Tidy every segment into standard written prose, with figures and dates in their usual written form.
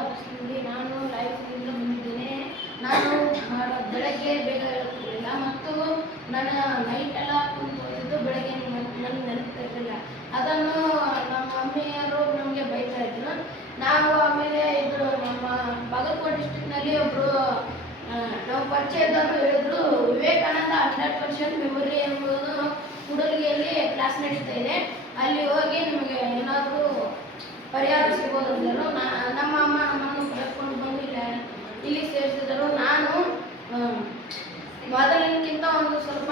ಅದರಲ್ಲಿ ನಾನು ಲೈಫ್ನಿಂದ ಬಂದಿದ್ದೇನೆ. ನಾನು ಬೆಳಗ್ಗೆ ಬೇಗ ಹೇಳುತ್ತಿರಲಿಲ್ಲ ಮತ್ತು ನನ್ನ ನೈಟ್ ಎಲ್ಲ ಕುಂತು ಓದಿದ್ದು ಬೆಳಗ್ಗೆ ನನಗೆ ನೆನಪಿರಲಿಲ್ಲ. ಅದನ್ನು ನಮ್ಮ ಮಮ್ಮಿಯರು ನಮಗೆ ಬೈತಾ ಇದ್ರು. ನಾವು ಆಮೇಲೆ ಇದ್ರು ನಮ್ಮ ಬಾಗಲಕೋಟೆ ಡಿಸ್ಟ್ರಿಕ್ನಲ್ಲಿ ಒಬ್ಬರು ನಾವು ಪರಿಚಯದವರು ಹೇಳಿದ್ರು, ವಿವೇಕಾನಂದ 100% ಮೆಮೊರಿ ಎಂಬುದು ಕೂಡಲಿಗೆಯಲ್ಲಿ ಕ್ಲಾಸ್ ನಡೀತಾ ಇದೆ, ಅಲ್ಲಿ ಹೋಗಿ ನಿಮಗೆ ಏನಾದರೂ ಪರಿಹಾರ ಸಿಗೋದು ಅಂದರು. ನಮ್ಮ ಅಮ್ಮ ನಮ್ಮನ್ನು ಕರ್ಕೊಂಡು ಬಂದು ಇಲ್ಲಿ ಸೇರಿಸಿದರು. ನಾನು ಮೊದಲಿನಕ್ಕಿಂತ ಒಂದು ಸ್ವಲ್ಪ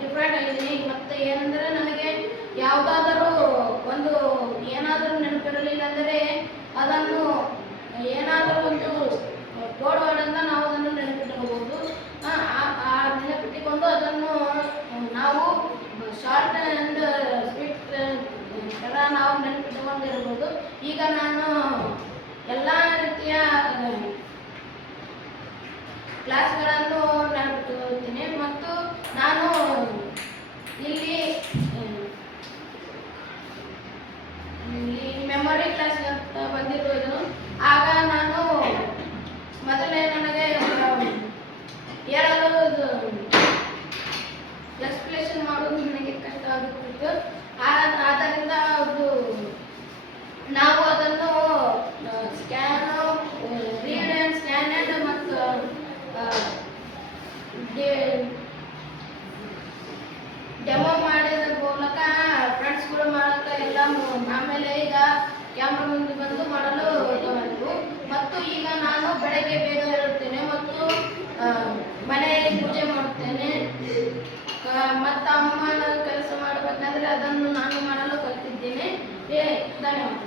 ಡಿಫ್ರೆಂಟ್ ಆಗಿದ್ದೀನಿ. ಮತ್ತು ಏನಂದರೆ ನನಗೆ ಯಾವುದಾದರೂ ಒಂದು ಏನಾದರೂ ನೆನಪಿರಲಿಲ್ಲ ಅಂದರೆ ಅದನ್ನು ಏನಾದರೂ ಒಂದು ಕೋಡ್ವರ್ಡಿಂದ ನಾವು ಅದನ್ನು ನೆನಪಿಟ್ಟಬಹುದು. ಆ ನೆನಪಿಟ್ಟುಕೊಂಡು ಅದನ್ನು ನಾವು ಶಾರ್ಟ್ ಆ್ಯಂಡ್ ಸ್ವೀಟ್ ಥರ ನಾವು ನೆನಪಿಟ್ಟುಕೊಂಡಿರ್ಬೋದು. ಈಗ ನಾನು ಎಲ್ಲ ರೀತಿಯ ಕ್ಲಾಸ್ಗಳನ್ನು ನೆನಪಿಟ್ಟುಕೊಳ್ತೀನಿ. ಮತ್ತು ನಾನು ಇಲ್ಲಿ ಮೆಮೊರಿ ಕ್ಲಾಸ್ ಅಂತ ಬಂದಿರುವುದು. ಆಗ ನಾನು ಮೊದಲೇ ನನಗೆ ಹೇಳಲು ಎಕ್ಸ್ಪ್ಲೇಷನ್ ಮಾಡೋದು ನನಗೆ ಕಷ್ಟ ಆಗುತ್ತಿತ್ತು. ಆದ್ದರಿಂದ ನಾವು ಅದನ್ನು ರೀಡ್ ಆ್ಯಂಡ್ ಸ್ಕ್ಯಾನ್ ಆ್ಯಂಡ್ ಮತ್ತು ಡೆಮೋ ಮಾಡಿದ ಮೂಲಕ ಫ್ರೆಂಡ್ಸ್ಗಳು ಮಾಡೋಕ್ಕೆ ಎಲ್ಲ ಆಮೇಲೆ ಈಗ ಕ್ಯಾಮ್ರಾ ಮುಂದೆ ಬಂದು ಮಾಡಲು ತಗೊಂಡು. ಮತ್ತು ಈಗ ನಾನು ಬೆಳಗ್ಗೆ ಬೇಗ ಹೇಳುತ್ತೇನೆ ಮತ್ತು ಮನೆಯಲ್ಲಿ ಪೂಜೆ ಮಾಡುತ್ತೇನೆ. ಮತ್ತು ಅಮ್ಮನ ಕೆಲಸ ಮಾಡಬೇಕಾದ್ರೆ ಅದನ್ನು ನಾನು ಮಾಡಲು ಕಲಿತಿದ್ದೇನೆ. ಧನ್ಯವಾದ.